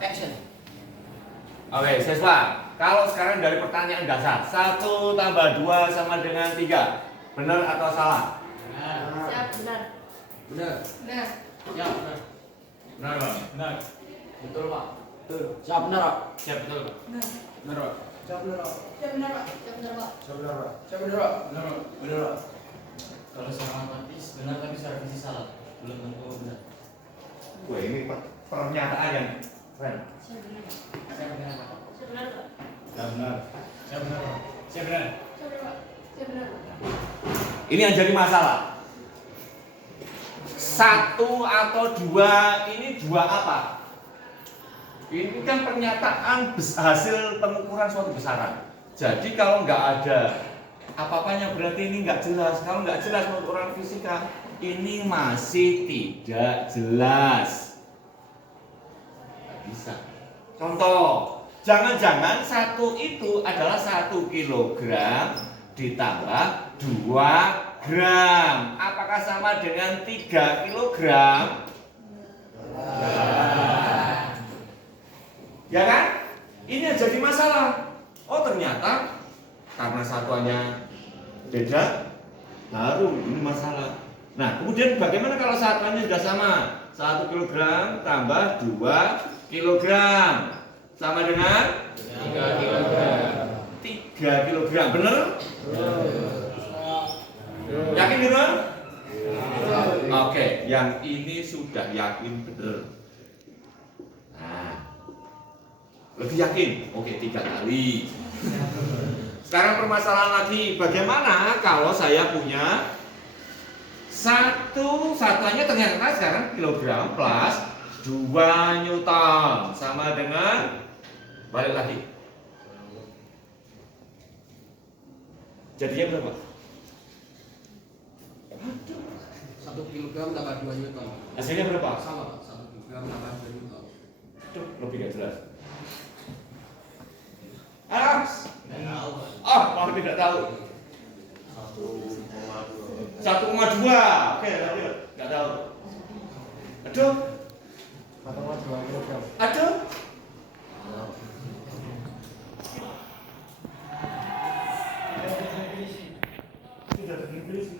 Action. Oke, siswa. Kalau sekarang dari pertanyaan dasar, 1 tambah 2 sama dengan 3. Benar atau salah? Siap, benar. Benar. Benar. Siap, benar. Benar, Pak. Benar. Betul, Pak. Betul. Siap, benar, Pak. Siap betul, Pak. Benar. Benar, Pak. Siap, benar, Pak. Siap, benar, Pak. Siap, benar, Pak. Siap, benar, Pak. Siap, benar, Pak. Benar, Pak. Benar, Pak. Kalau secara matematis benar tapi secara fisik salah. Belum tentu benar. Wah, ini pernyataan yang keren. Siap, benar, Pak. Siap benar, Pak. Siap, benar, Pak. Siap benar. Siap benar, Pak. Siap benar. Siap, benar, Pak. Siap, benar, Pak. Ini yang jadi masalah. 1 atau 2, ini 2 apa? Ini kan pernyataan hasil pengukuran suatu besaran. Jadi kalau nggak ada apa-apanya berarti ini nggak jelas. Kalau nggak jelas menurut orang fisika, ini masih tidak jelas. Nggak bisa. Contoh, jangan-jangan 1 itu adalah 1 kilogram ditambah 2 gram. Apakah sama dengan 3 kilogram? Ya kan? Ini yang jadi masalah. Oh, ternyata karena satuannya beda, baru ini masalah. Nah, kemudian bagaimana kalau satuannya sudah sama? 1 kilogram tambah 2 kilogram sama dengan 3 kilogram. 3 kilogram. Bener? Yakin bener? Oke, yang ini sudah yakin bener. Nah, lebih yakin? Oke, 3 kali. Sekarang permasalahan lagi, bagaimana kalau saya punya satuannya ternyata sekarang kilogram plus 2 newton sama dengan, balik lagi, jadinya berapa? 1 kilogram tambah 2 newton. Hasilnya berapa? Sama, Pak. 1 kilogram tambah 2 newton. Aduh, lebih gak jelas. Malah tidak tahu. 1,2. Oke, lanjut. Gak tahu. Aduh. 1,2 kilogram. Aduh. Sudah terdefinisi.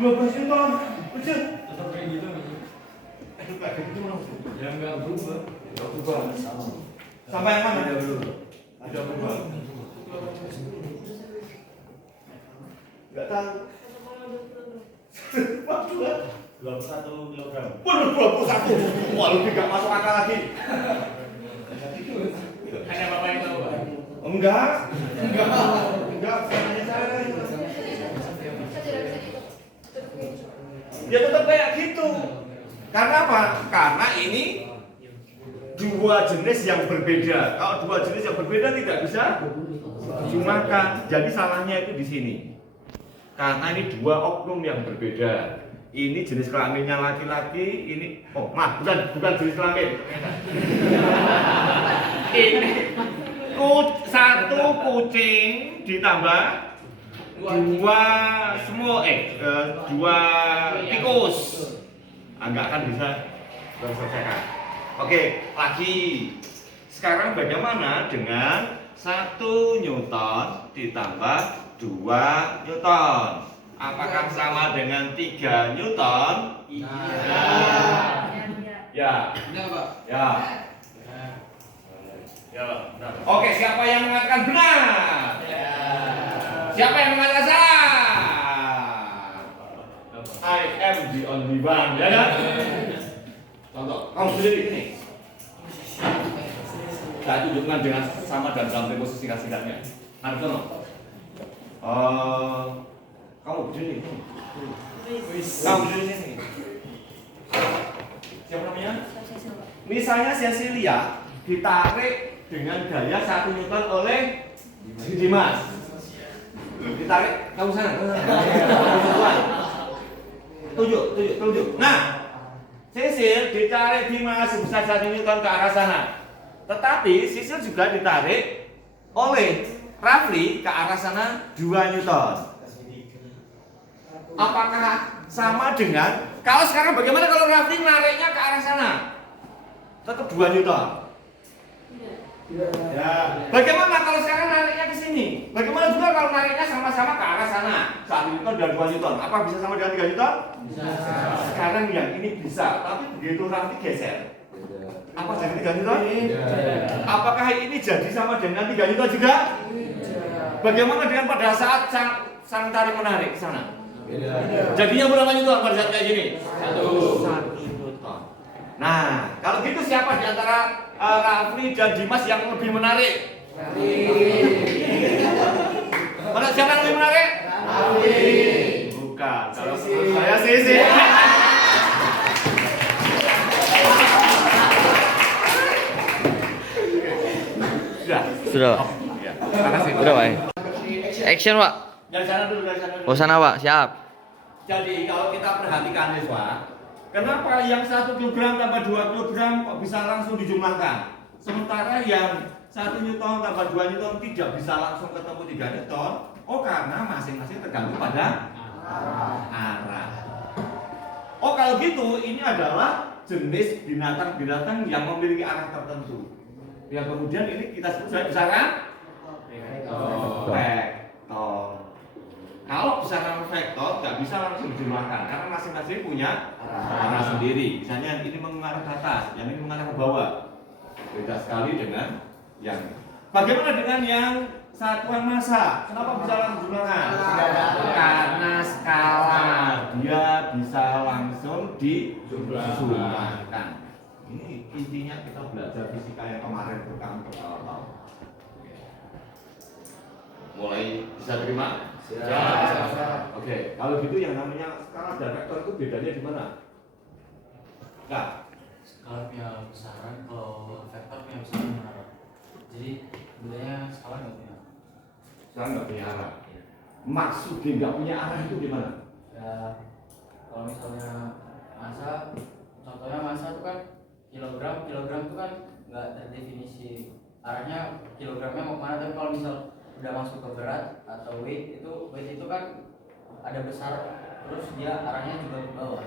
12 newton. Betul. Tetap kayak gitu nih. Aduh, kayak gitu langsung. Yang enggak berubah. Tidak berubah. Sama yang mana? Tidak berubah. Tidak berubah. Enggak tahu. 21 kilogram. Waduh, 21. Wah, lebih gak masuk akal lagi. Hanya Bapak yang tahu, Pak. Enggak. Enggak, hanya saya. Saya tidak bisa Ya tetap kayak gitu. Karena apa? Karena ini dua jenis yang berbeda. Kalau dua jenis yang berbeda tidak bisa dimakan. Jadi salahnya itu di sini. Karena ini dua oknum yang berbeda. Ini jenis kelaminnya laki-laki, ini bukan jenis kelamin. Ini satu kucing ditambah dua tikus. Enggak akan bisa terselesaikan. Oke, lagi. Sekarang bagaimana dengan 1 newton ditambah 2 newton? Apakah sama dengan 3 newton? Iya. Ya. Benar, Pak. Ya. Ya. Benar. Oke, siapa yang mengatakan benar? Siapa yang mengatakan salah? I am the only one, ya kan? Contoh, kamu sendiri ini. Saya tunjukkan dengan sama dan dalam tempo singkat-singkatnya. Artono. Kamu berdiri. Kamu berdiri sini. Siapa namanya? Misalnya Cecilia ditarik dengan gaya 1 newton oleh Dimas. Ditarik, kamu sana. Tunjuk. Nah, Sisil ditarik Dimas sebesar 1 newton ke arah sana. Tetapi Sisil juga ditarik oleh Rafli ke arah sana 2 newton. Apakah sama dengan kalau sekarang bagaimana kalau rafting nariknya ke arah sana? Tetap 2 Newton. Ya. Bagaimana kalau sekarang nariknya ke sini? Bagaimana juga kalau nariknya sama-sama ke arah sana? 1 Newton dan 2 Newton. Apa bisa sama dengan 3 Newton? Bisa. Sekarang yang ini bisa, tapi begitu rafting geser. Apa jadi 3 Newton? Apakah ini jadi sama dengan 3 Newton juga? Bagaimana dengan pada saat sang tarik menarik ke sana? Jadinya berapa Newton pada saat kayak gini? 1 Newton. Nah, kalau gitu siapa di antara Rafli dan Dimas yang lebih menarik? Mana siapa yang lebih menarik? Bukan. Kalau saya Sisi. Sudah, Pak. Ya, terima kasih. Udah, Pak. Action, Pak. Dari sana dulu, dari sana dulu. Oh, sana, Pak. Siap. Jadi kalau kita perhatikan siswa, kenapa yang 1 kg tambah 2 kg kok bisa langsung dijumlahkan? Sementara yang 1 Newton tambah 2 Newton tidak bisa langsung ketemu 3 Newton. Oh, karena masing-masing tergantung pada arah. Oh, kalau gitu ini adalah jenis binatang-binatang yang memiliki arah tertentu. Yang kemudian ini kita sebut sebagai besaran vektor. Kalau besaran vektor nggak bisa langsung dijumlahkan karena masing-masing punya arah sendiri. Misalnya ini mengarah ke atas, yang ini mengarah ke bawah. Beda sekali dengan yang. Bagaimana dengan yang satuan massa? Kenapa bisa langsung dijumlahkan? Karena skala dia bisa langsung dijumlahkan. Ini intinya kita belajar fisika yang kemarin kamu tahu. Mulai bisa terima? Siap. Oke, kalau gitu yang namanya skala dan vektor itu bedanya di mana? Enggak. Skala punya besaran, kalau vektor punya besaran mana? Jadi bedanya skala nggak punya. Sekarang nggak punya arah. Maksudnya nggak punya arah itu di mana? Ya, kalau misalnya massa, contohnya massa itu kan kilogram itu kan nggak terdefinisi arahnya kilogramnya mau kemana. Tapi kalau misal udah masuk ke berat atau weight itu kan ada besar, terus dia arahnya juga ke bawah.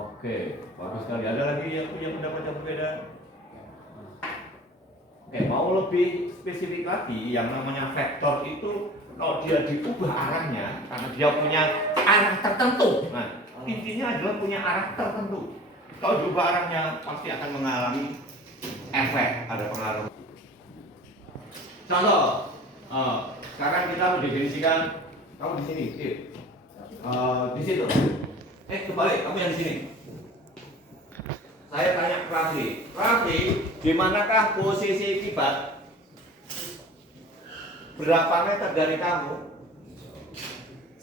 Oke, bagus sekali. Ada lagi yang punya pendapat yang berbeda? Oke, mau lebih spesifik lagi, yang namanya vektor itu kalau dia diubah arahnya karena dia punya arah tertentu. Nah, intinya adalah punya arah tertentu. Kalau diubah arahnya pasti akan mengalami efek, ada pengaruh. Contoh, sekarang kita mendefinisikan kamu di sini, di situ. Kebalik, kamu yang di sini. Saya tanya ke Rafli, di manakah posisi kibat? Berapa meter dari kamu?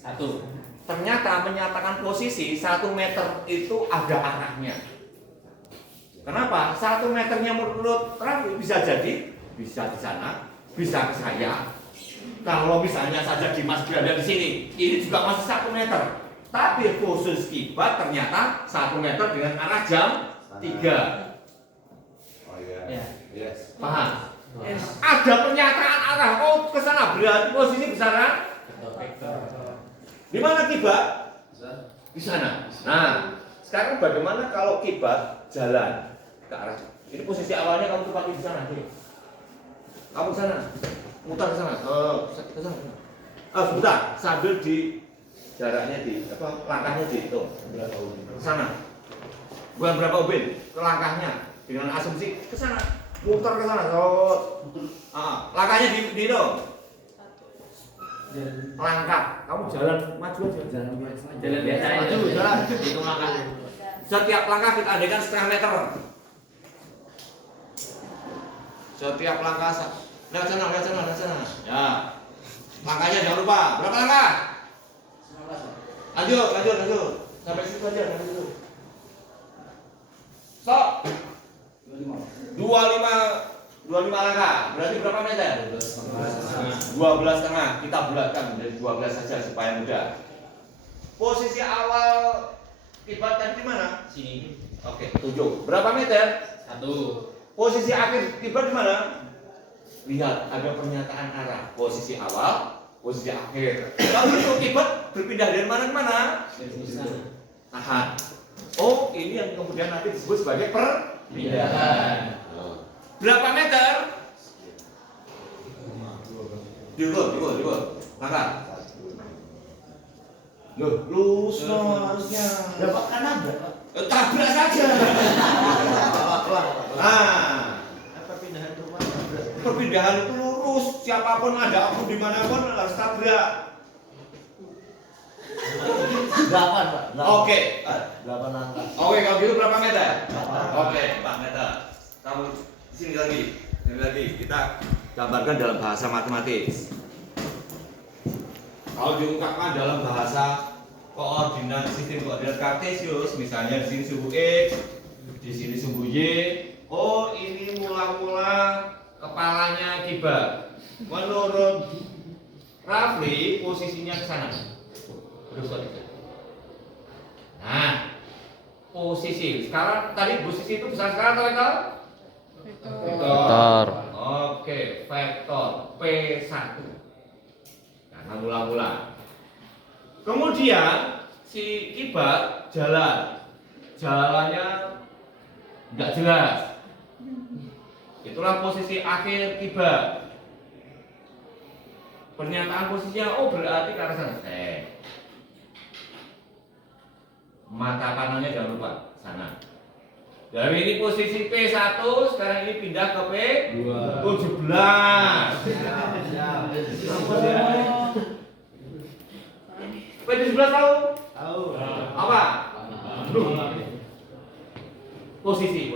1. Ternyata menyatakan posisi 1 meter itu ada arahnya. Kenapa? 1 meternya menurut Rafli bisa jadi bisa di sana, bisa ke saya. Kalau misalnya saja Dimas berada di sini, ini juga masih 1 meter. Tapi khusus kibat ternyata 1 meter dengan arah jam 3. Oh iya. Ya. Yes. Paham? Yes. Ada pernyataan arah. Oh, ke sana berarti posisi besaran. Vektor. Di mana kibat? Di sana. Nah, sekarang bagaimana kalau kibat jalan ke arah? Ini posisi awalnya kamu tempati di sana, Dik. Kamu ke sana. Mutar ke sana. Ke sana. Sebentar, sambil di jaraknya di langkahnya dihitung. Berapa Ke sana. Bukan berapa ubin, ke langkahnya dengan asumsi ke sana, muter ke sana. Langkahnya dihitung. Langkah, kamu jalan maju aja. Jalan biasa. Maju, jalan, hitung langkah. Setiap langkah kita adakan setengah meter. Setiap langkah, lihat sana. Ya, langkahnya jangan lupa. Berapa langkah? Lanjut. Sampai situ aja, sampai situ. Stop. 25 langkah. Berarti berapa meter? 12,5. Kita bulatkan menjadi 12 saja supaya mudah. Posisi awal kibat tadi di mana? Sini. Oke, 7. Berapa meter? 1. Posisi akhir kibat di mana? Lihat, ada pernyataan arah. Posisi awal, posisi akhir. Kalau itu kibat berpindah dari mana ke mana? Nah, oh ini yang kemudian nanti disebut sebagai perpindahan. Berapa meter? Diukur. Langkah. Loh, lurus harusnya. Ya Pak kan nabrak Pak. Tabrak saja. Nah, Perpindahan rumah nabrak. perpindahan itu lurus. Siapapun ada aku dimanapun harus tabrak. 8 Pak. Oke. 8 langkah. Oke, kalau gitu berapa meter? 8. Oke, 4 meter. Kamu sini lagi. Kita gambarkan dalam bahasa matematis. Kalau diungkapkan dalam bahasa koordinat sistem koordinat kartesius, misalnya di sini sumbu x, di sini sumbu y. Oh, ini mula-mula kepalanya kibat. Menurut Rafli posisinya ke sana. Nah, posisi sekarang tadi posisi itu besar sekarang atau vektor? Vektor. Oke, vektor P1. Karena mula-mula. Kemudian si kibat jalannya nggak jelas. Itulah posisi akhir kibat. Pernyataan posisinya, oh berarti ke arah sana. Mata kanannya jangan lupa sana. Dari ini posisi P1, sekarang ini pindah ke P17. P17 tahu? Tahu. Apa? Posisi.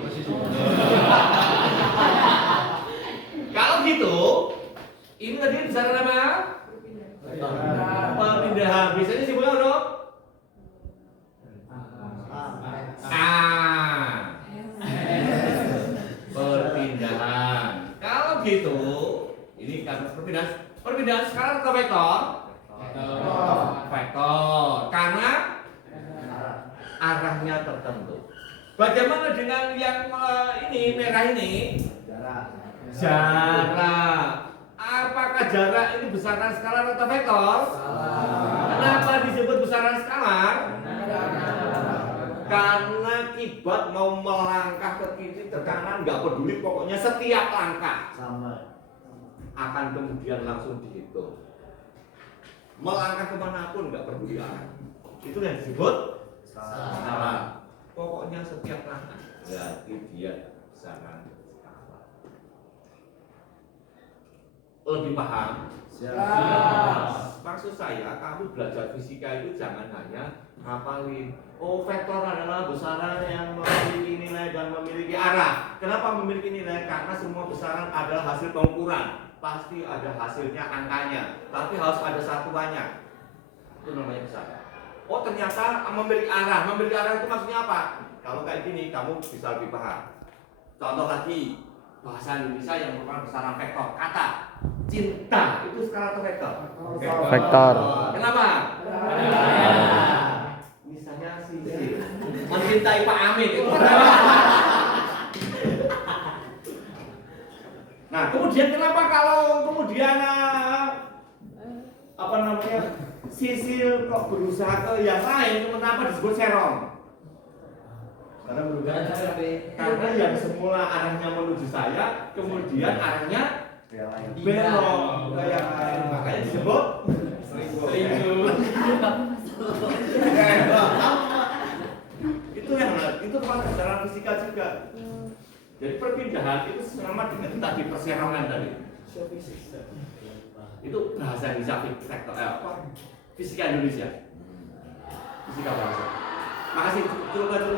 Kalau gitu, ini tadi besaran apa? Perpindahan. Biasanya simbolnya dong? Perpindahan. Kalau gitu, ini karena perpindahan sekarang ke vektor. Vektor. Karena arahnya tertentu. Bagaimana dengan yang ini merah ini? Jarak. Apakah jarak ini besaran skalar atau vektor? Kenapa disebut besaran skalar? Karena kibat mau melangkah ke kiri ke kanan nggak peduli, pokoknya setiap langkah Sama. akan kemudian langsung dihitung. Melangkah kemanapun nggak peduli arah. Itu yang disebut skalar. Pokoknya setiap langkah berarti dia besaran skalar. Lebih paham? Maksud saya, kamu belajar fisika itu jangan hanya ngapalin, oh vektor adalah besaran yang memiliki nilai dan memiliki arah. Kenapa memiliki nilai? Karena semua besaran adalah hasil pengukuran. Pasti ada hasilnya, angkanya, tapi harus ada satuannya. Itu namanya besaran. Oh ternyata memiliki arah. Memiliki arah itu maksudnya apa? Kalau kayak gini, kamu bisa lebih paham. Contoh lagi, bahasa Indonesia yang merupakan besaran vektor. Kata cinta itu skala atau vektor? Vektor. Kenapa? Misalnya Sisi mencintai Pak Amin itu. Nah, kemudian kenapa kalau kemudian apa namanya Sisil kok berusaha ke yang lain, kenapa disebut serong? Karena berubah. Karena yang semula arahnya menuju saya, kemudian arahnya belok ke yang lain, makanya disebut selingkuh. Itu termasuk dalam fisika juga. Jadi perpindahan itu sama dengan tadi perserongan tadi. Itu bahasa Indonesia fisika Indonesia. Fisika bahasa. Makasih, coba dulu.